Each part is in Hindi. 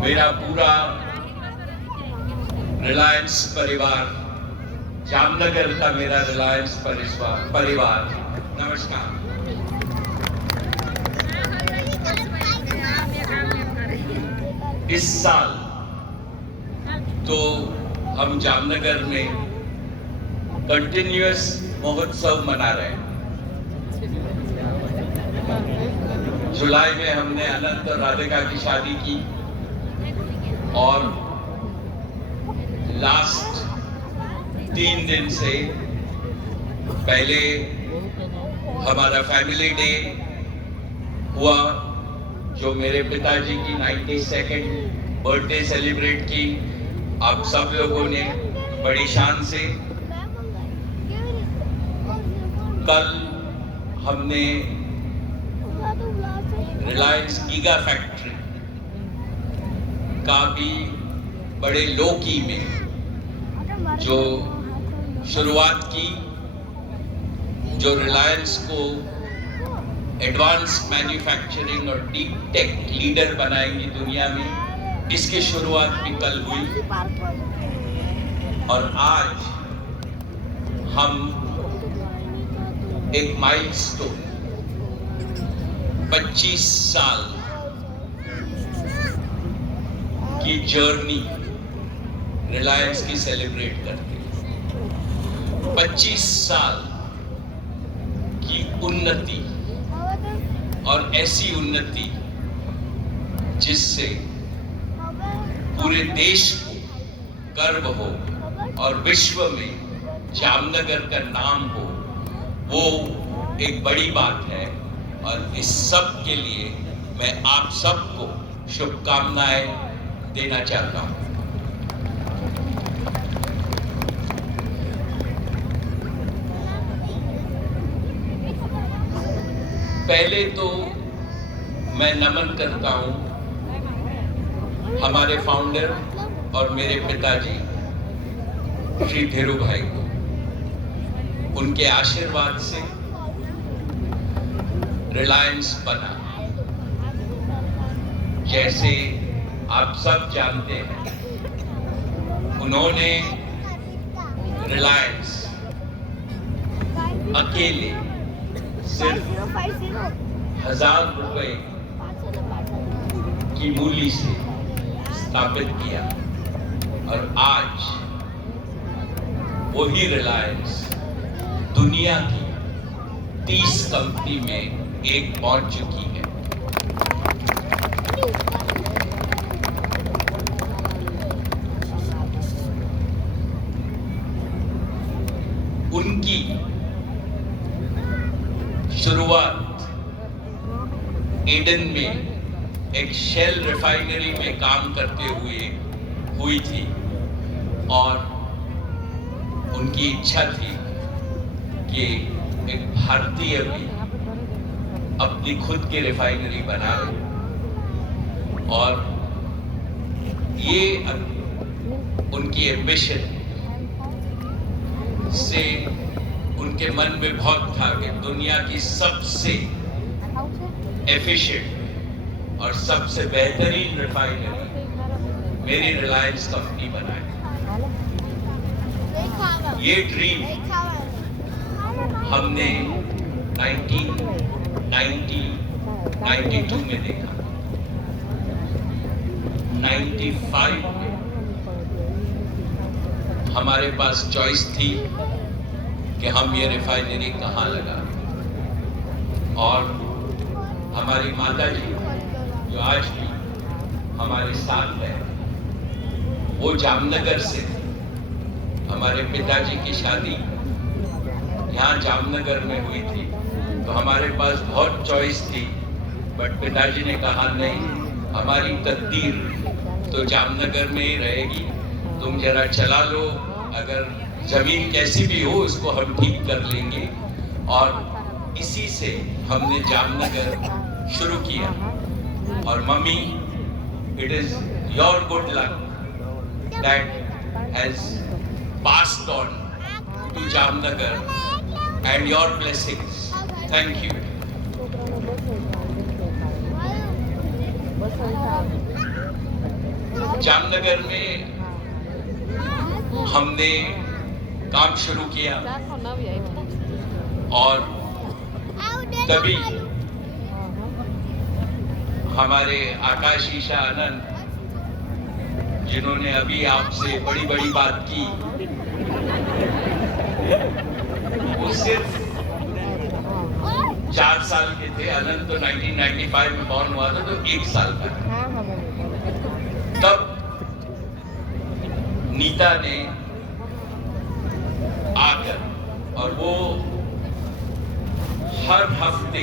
मेरा पूरा रिलायंस परिवार, जामनगर का मेरा रिलायंस परिवार, नमस्कार। इस साल तो हम जामनगर में कंटिन्यूअस महोत्सव मना रहे हैं। जुलाई में हमने अनंत और राधिका की शादी की और लास्ट 3 दिन से पहले हमारा फैमिली डे हुआ, जो मेरे पिताजी की 92nd बर्थडे सेलिब्रेट की आप सब लोगों ने बड़ी शान से। कल हमने रिलायंस गीगा फैक्ट्री का भी बड़े लो की में जो शुरुआत की, जो रिलायंस को एडवांस मैन्युफैक्चरिंग और डीप टेक लीडर बनाएंगी दुनिया में, इसकी शुरुआत भी कल हुई। और आज हम एक माइलस्टोन 25 साल की जर्नी रिलायंस की सेलिब्रेट करते हैं। 25 साल की उन्नति, और ऐसी उन्नति जिससे पूरे देश को गर्व हो और विश्व में जामनगर का नाम हो, वो एक बड़ी बात है। और इस सब के लिए मैं आप सबको शुभकामनाएं देना चाहता हूं। पहले तो मैं नमन करता हूं हमारे फाउंडर और मेरे पिताजी श्री धीरू भाई को। उनके आशीर्वाद से रिलायंस बना। जैसे आप सब जानते हैं, उन्होंने रिलायंस अकेले सिर्फ 1000 रुपए की मूल्य से स्थापित किया, और आज वही रिलायंस दुनिया की 30 कंपनी में एक पहुंच चुकी है। उनकी शुरुआत एडन में एक शेल रिफाइनरी में काम करते हुए हुई थी, और उनकी इच्छा थी कि एक भारतीय भी अपनी खुद की रिफाइनरी बनाए। और ये उनकी एम्बिशन से उनके मन में बहुत था कि दुनिया की सबसे एफिशिएंट और सबसे बेहतरीन रिफाइनरी मेरी रिलायंस कंपनी बनाए। ये ड्रीम हमने 1992 में देखा। 95 में हमारे पास चॉइस थी कि हम ये रिफाइनरी कहाँ लगा, और हमारी माता जी जो आज भी हमारे साथ है, वो जामनगर से थी। हमारे पिताजी की शादी यहाँ जामनगर में हुई थी, तो हमारे पास बहुत चॉइस थी, बट पिताजी ने कहा नहीं, हमारी तकदीर तो जामनगर में ही रहेगी, तुम जरा चला लो, अगर जमीन कैसी भी हो उसको हम ठीक कर लेंगे। और इसी से हमने जामनगर शुरू किया। और mummy, it is your good luck that has passed on to Jamnagar and your blessings. Thank you. Jamnagar में हमने काम शुरू किया और तभी हमारे आकाश ईशा आनंद, जिन्होंने अभी आपसे बड़ी बड़ी बात की, वो सिर्फ 4 साल के थे। आनंद तो 1995 में बॉर्न हुआ था, तो 1 साल का था। तब नीता ने आकर, और वो हर हफ्ते,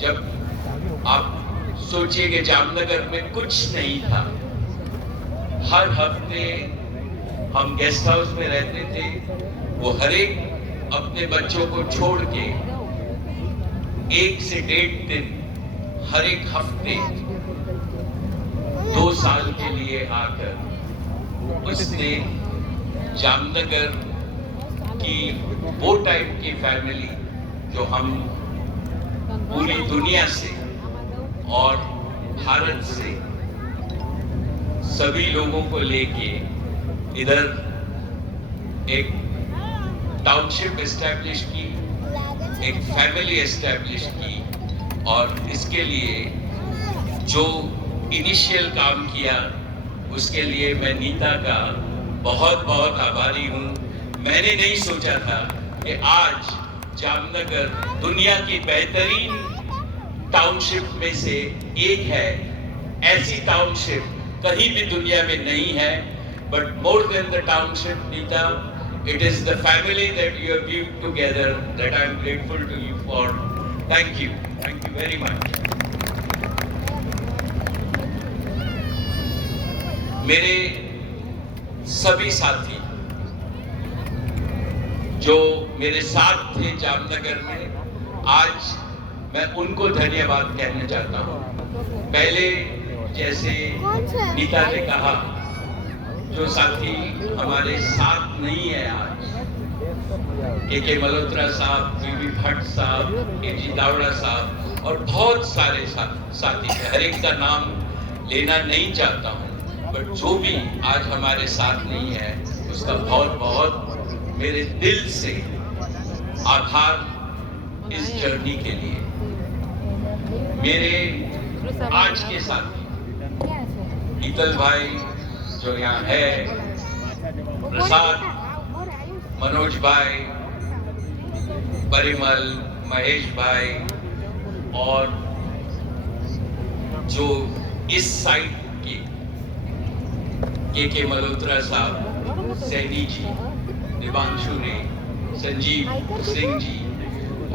जब आप सोचिए कि जामनगर में कुछ नहीं था, हर हफ्ते हम गेस्ट हाउस में रहते थे। वो हर एक अपने बच्चों को छोड़ के 1 से 1.5 दिन हर एक हफ्ते 2 साल के लिए आकर उसने जामनगर की वो टाइप की फैमिली जो हम पूरी दुनिया से और भारत से सभी लोगों को लेके इधर एक टाउनशिप एस्टैब्लिश की, एक फैमिली एस्टैब्लिश की। और इसके लिए जो इनिशियल काम किया, उसके लिए मैं नीता का बहुत बहुत आभारी हूँ। मैंने नहीं सोचा था कि आज जामनगर दुनिया की बेहतरीन टाउनशिप में से एक है। ऐसी टाउनशिप कहीं भी दुनिया में नहीं है। But more than the township, Neeta, it is the family that you have built together that I am grateful to you for. Thank you very much. मेरे सभी साथी जो मेरे साथ थे जामनगर में, आज मैं उनको धन्यवाद कहना चाहता हूँ। पहले जैसे नीता ने कहा, जो साथी हमारे साथ नहीं है आज, के मल्होत्रा साहब, पीवी भट्ट साहब, के दावड़ा साहब और बहुत सारे साथी थे। हर एक का नाम लेना नहीं चाहता हूँ, बट जो भी आज हमारे साथ नहीं है उसका बहुत बहुत मेरे दिल से आभार इस जर्नी के लिए। मेरे आज के साथी ईतल भाई जो यहाँ है, प्रसाद, मनोज भाई, परिमल, महेश भाई, और जो इस साइड के मल्होत्रा साहब, सैनी जी, दिवांशु ने, संजीव सिंह जी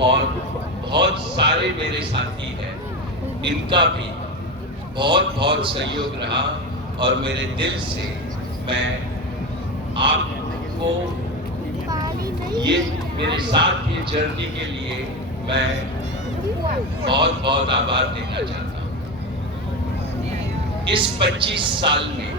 और बहुत सारे मेरे साथी हैं। इनका भी बहुत बहुत सहयोग रहा और मेरे दिल से मैं आपको ये मेरे साथ ये जर्नी के लिए मैं बहुत बहुत आभार देना चाहता हूँ। इस 25 साल में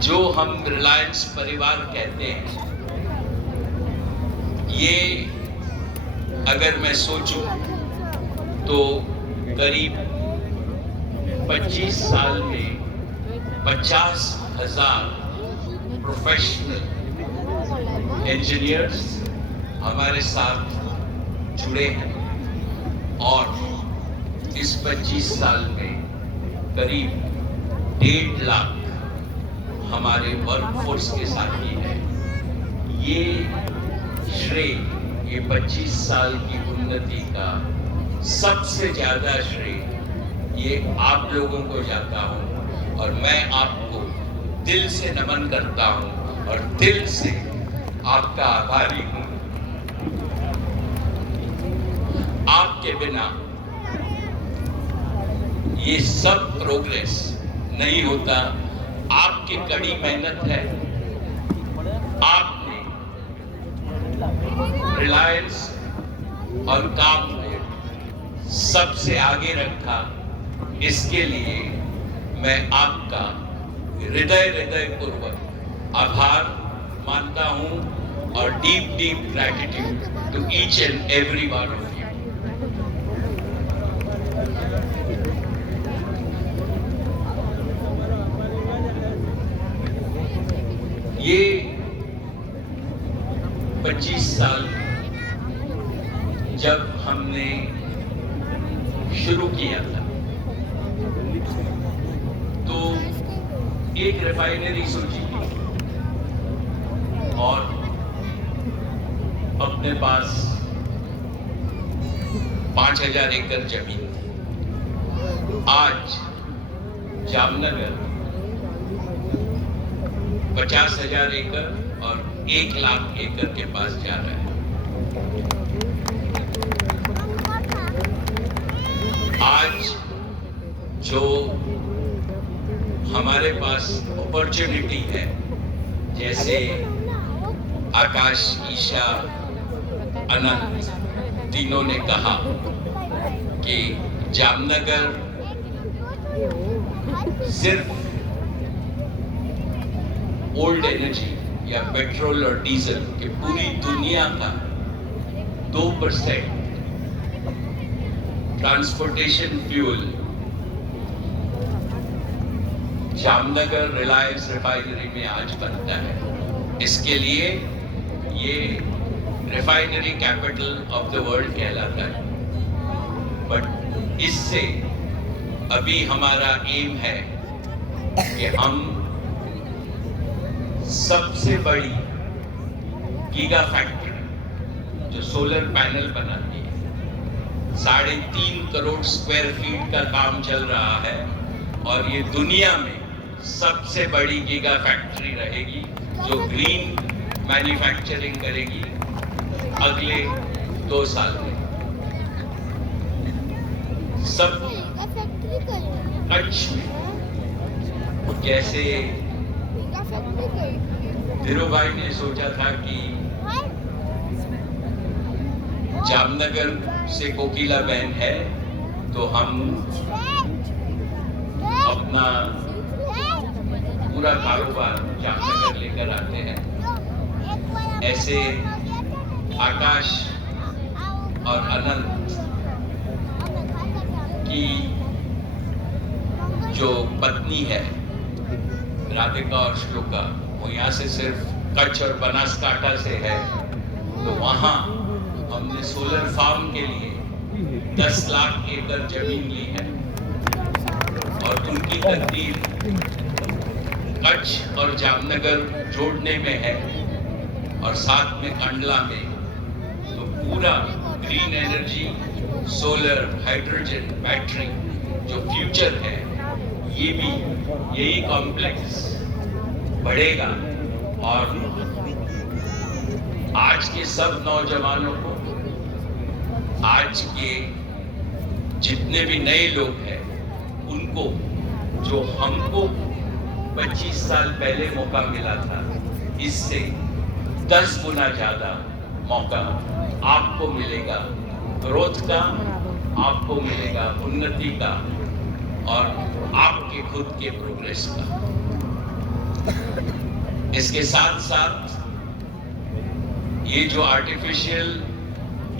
जो हम रिलायंस परिवार कहते हैं, ये अगर मैं सोचूं तो करीब 25 साल में 50,000 प्रोफेशनल इंजीनियर्स हमारे साथ जुड़े हैं और इस 25 साल में करीब 1.5 लाख हमारे वर्कफोर्स के साथी हैं। ये श्रेय, ये 25 साल की उन्नति का सबसे ज्यादा श्रेय ये आप लोगों को जाता हूँ और मैं आपको दिल से नमन करता हूँ और दिल से आपका आभारी हूँ। आपके बिना ये सब प्रोग्रेस नहीं होता। आपकी कड़ी मेहनत है। आपने रिलायंस और काम में सबसे आगे रखा। इसके लिए मैं आपका हृदयपूर्वक आभार मानता हूं और deep gratitude to each and every one of you. ये 25 साल जब हमने शुरू किया था तो एक रिफाइनरी सोची थी और अपने पास 5000 एकड़ जमीन थी। आज जामनगर 50,000 एकड़ और 1 लाख एकड़ के पास जा रहा है। आज जो हमारे पास अपॉर्चुनिटी है, जैसे आकाश, ईशा, अनंत तीनों ने कहा कि जामनगर सिर्फ ओल्ड एनर्जी या पेट्रोल और डीजल के पूरी दुनिया का 2% transportation fuel Jamnagar Reliance refinery में आज बनता है। इसके लिए ये refinery capital of the world कहलाता है। बट इससे अभी हमारा एम है कि हम सबसे बड़ी गीगा फैक्ट्री जो सोलर पैनल बनाती है, 3.5 करोड़ स्क्वायर फीट का काम चल रहा है और ये दुनिया में सबसे बड़ी गीगा फैक्ट्री रहेगी जो ग्रीन मैन्युफैक्चरिंग करेगी अगले 2 साल में। सब कच्छ में, जैसे धीरू भाई ने सोचा था कि जामनगर से कोकिला बहन है तो हम अपना पूरा कारोबार जामनगर लेकर आते हैं। ऐसे आकाश और अनंत की जो पत्नी है राधिका और श्लोका, वो यहाँ से सिर्फ कच्छ और बनासकांठा से है, तो वहाँ हमने सोलर फार्म के लिए 10 लाख एकड़ जमीन ली है और उनकी तकदीर कच्छ और जामनगर जोड़ने में है और साथ में कंडला में। तो पूरा green energy, solar, hydrogen, battery जो फ्यूचर है, ये भी यही कॉम्प्लेक्स बढ़ेगा और आज के सब नौजवानों को, आज के जितने भी नए लोग हैं, उनको जो हमको 25 साल पहले मौका मिला था, इससे 10 गुना ज्यादा मौका आपको मिलेगा ग्रोथ का, आपको मिलेगा उन्नति का और आपके खुद के प्रोग्रेस का। इसके साथ साथ ये जो आर्टिफिशियल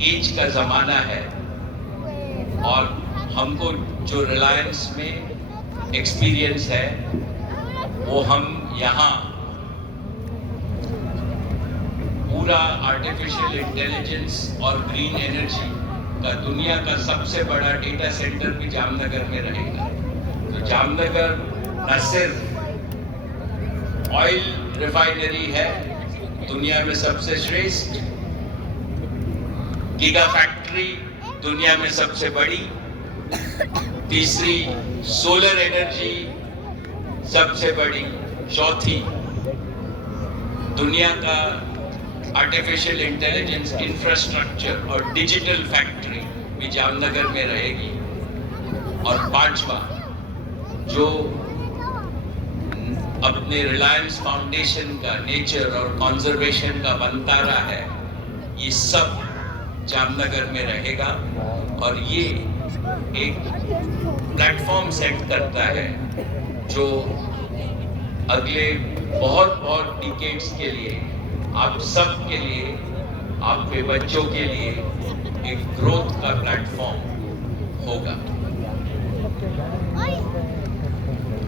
एज का जमाना है और हमको जो रिलायंस में एक्सपीरियंस है, वो हम यहाँ पूरा आर्टिफिशियल इंटेलिजेंस और ग्रीन एनर्जी का दुनिया का सबसे बड़ा डेटा सेंटर भी जामनगर में रहेगा। तो जामनगर न सिर्फ ऑयल रिफाइनरी है दुनिया में सबसे श्रेष्ठ, गीगा फैक्ट्री दुनिया में सबसे बड़ी, तीसरी सोलर एनर्जी सबसे बड़ी, चौथी दुनिया का आर्टिफिशियल इंटेलिजेंस इंफ्रास्ट्रक्चर और डिजिटल फैक्ट्री भी जामनगर में रहेगी, और पांचवा जो अपने रिलायंस फाउंडेशन का नेचर और कंजर्वेशन का बनतारा है, ये सब जामनगर में रहेगा। और ये एक प्लेटफॉर्म सेट करता है जो अगले बहुत डिकेड्स के लिए आप सब के लिए, आपके बच्चों के लिए एक ग्रोथ का प्लेटफॉर्म होगा।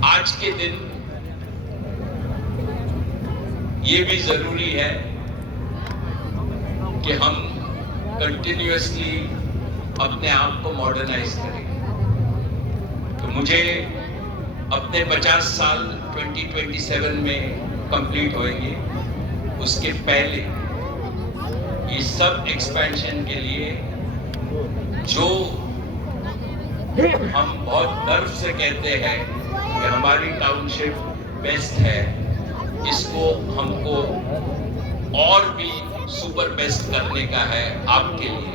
आज के दिन ये भी ज़रूरी है कि हम कंटिन्यूअसली अपने आप को मॉडर्नाइज करें। तो मुझे अपने 50 साल 2027 में कंप्लीट होंगे, उसके पहले ये सब एक्सपेंशन के लिए जो हम बहुत गर्व से कहते हैं कि हमारी टाउनशिप बेस्ट है, इसको हमको और भी सुपर बेस्ट करने का है आपके लिए।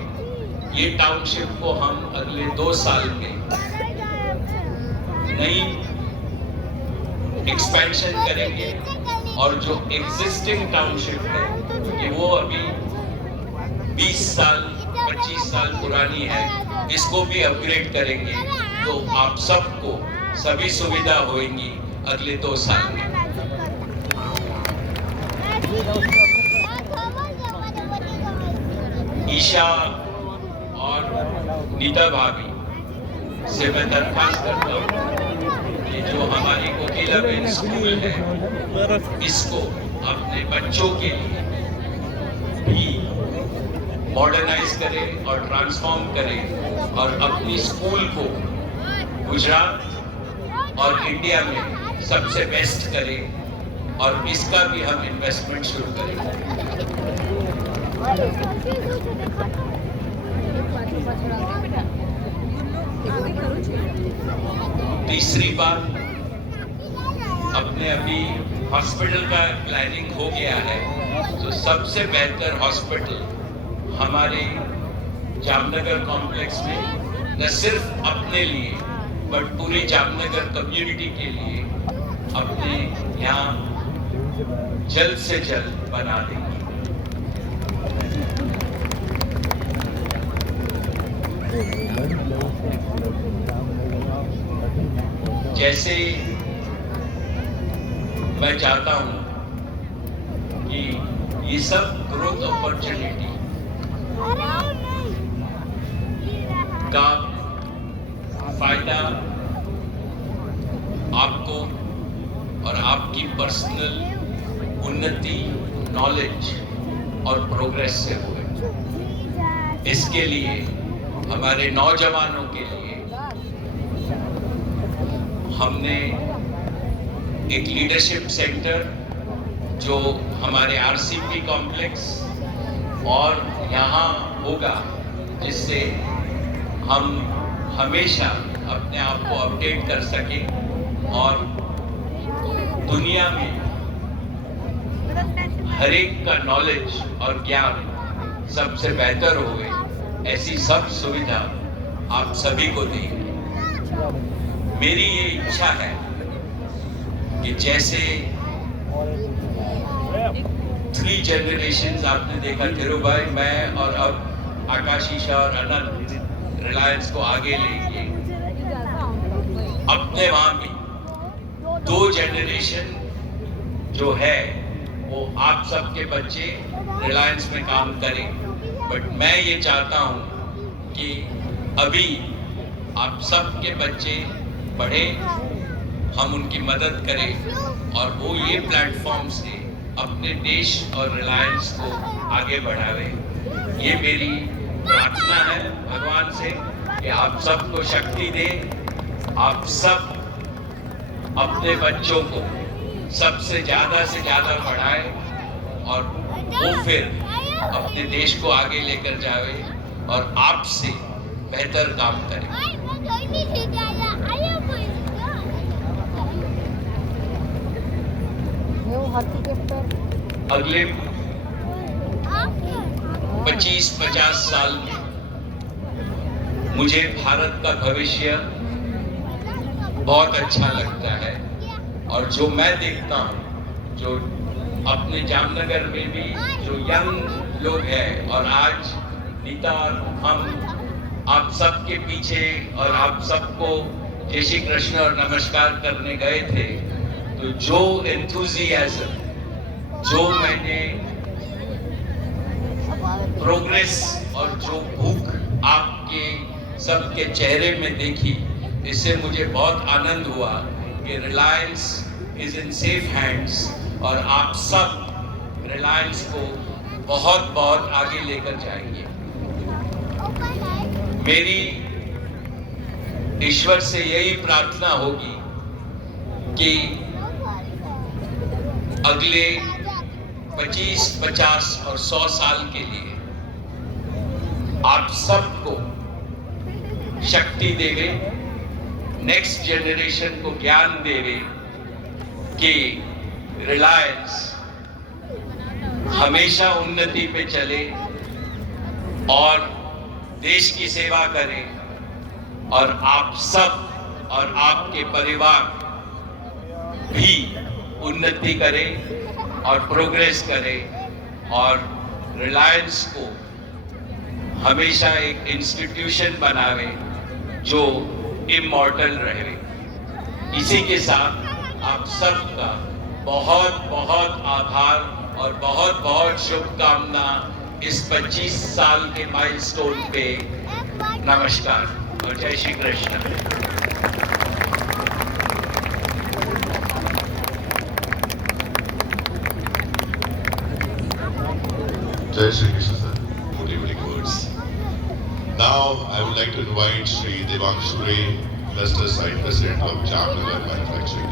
ये टाउनशिप को हम अगले 2 साल में नई एक्सपेंशन करेंगे और जो एग्जिस्टिंग टाउनशिप है कि वो अभी 20 साल 25 साल पुरानी है, इसको भी अपग्रेड करेंगे। तो आप सबको सभी सुविधा होंगी अगले 2 साल में। ईशा और नीता भाभी से मैं दरख्वास्त करता हूँ कि जो हमारी कोकिलाबेन स्कूल है, इसको अपने बच्चों के लिए भी मॉडर्नाइज करें और ट्रांसफॉर्म करें और अपनी स्कूल को गुजरात और इंडिया में सबसे बेस्ट करें और इसका भी हम इन्वेस्टमेंट शुरू करें। तीसरी बात, अपने अभी हॉस्पिटल का प्लानिंग हो गया है, तो सबसे बेहतर हॉस्पिटल हमारे जामनगर कॉम्प्लेक्स में न सिर्फ अपने लिए बट पूरी जामनगर कम्युनिटी के लिए अपने यहाँ जल्द से जल्द बना देंगे। जैसे मैं चाहता हूं कि ये सब ग्रोथ अपॉर्चुनिटी का फायदा आपको और आपकी पर्सनल उन्नति, नॉलेज और प्रोग्रेस से हुए। इसके लिए हमारे नौजवानों के लिए हमने एक लीडरशिप सेंटर जो हमारे आरसीपी कॉम्प्लेक्स और यहाँ होगा, जिससे हम हमेशा अपने आप को अपडेट कर सकें और दुनिया में हर एक का नॉलेज और ज्ञान सबसे बेहतर होवे, ऐसी सब सुविधा आप सभी को देंगे। मेरी ये इच्छा है कि जैसे 3 जनरेशंस आपने देखा, धीरू भाई, मैं और अब आकाश, ईशा और अनंत रिलायंस को आगे लेंगे। अपने वहां भी 2 जनरेशन जो है वो आप सबके बच्चे रिलायंस में काम करें, बट मैं ये चाहता हूं कि अभी आप सबके बच्चे पढ़े, हम उनकी मदद करें और वो ये प्लेटफॉर्म से अपने देश और रिलायंस को आगे बढ़ावे। ये मेरी प्रार्थना है भगवान से कि आप सबको शक्ति दे, आप सब अपने बच्चों को सबसे ज्यादा से ज्यादा पढ़ाए और वो फिर अपने देश को आगे लेकर जावे और आपसे बेहतर काम करें। अगले 25-50 साल में मुझे भारत का भविष्य बहुत अच्छा लगता है और जो मैं देखता हूँ, जो अपने जामनगर में भी जो यंग लोग हैं और आज नीता और हम आप सबके पीछे और आप सबको जय श्री कृष्ण और नमस्कार करने गए थे, तो जो एंथुजियाज्म, जो मैंने प्रोग्रेस और जो भूख आपके सबके चेहरे में देखी, इससे मुझे बहुत आनंद हुआ कि Reliance is in safe hands और आप सब रिलायंस को बहुत बहुत आगे लेकर जाएंगे। मेरी ईश्वर से यही प्रार्थना होगी कि अगले 25, 50 और 100 साल के लिए आप सबको शक्ति देवे, नेक्स्ट जनरेशन को ज्ञान देवे कि रिलायंस हमेशा उन्नति पे चले और देश की सेवा करे और आप सब और आपके परिवार भी उन्नति करें और प्रोग्रेस करें और रिलायंस को हमेशा एक इंस्टीट्यूशन बनावे जो इमॉर्टल रहे। इसी के साथ आप सबका बहुत बहुत आभार और बहुत बहुत शुभकामना इस 25 साल के माइलस्टोन पे। नमस्कार और जय Shri Krishna. Jai Shri Krishna sir, motivating words. Now I would like to invite Shri Devanshu Ray, Cluster Site President of Jamnagar Manufacturing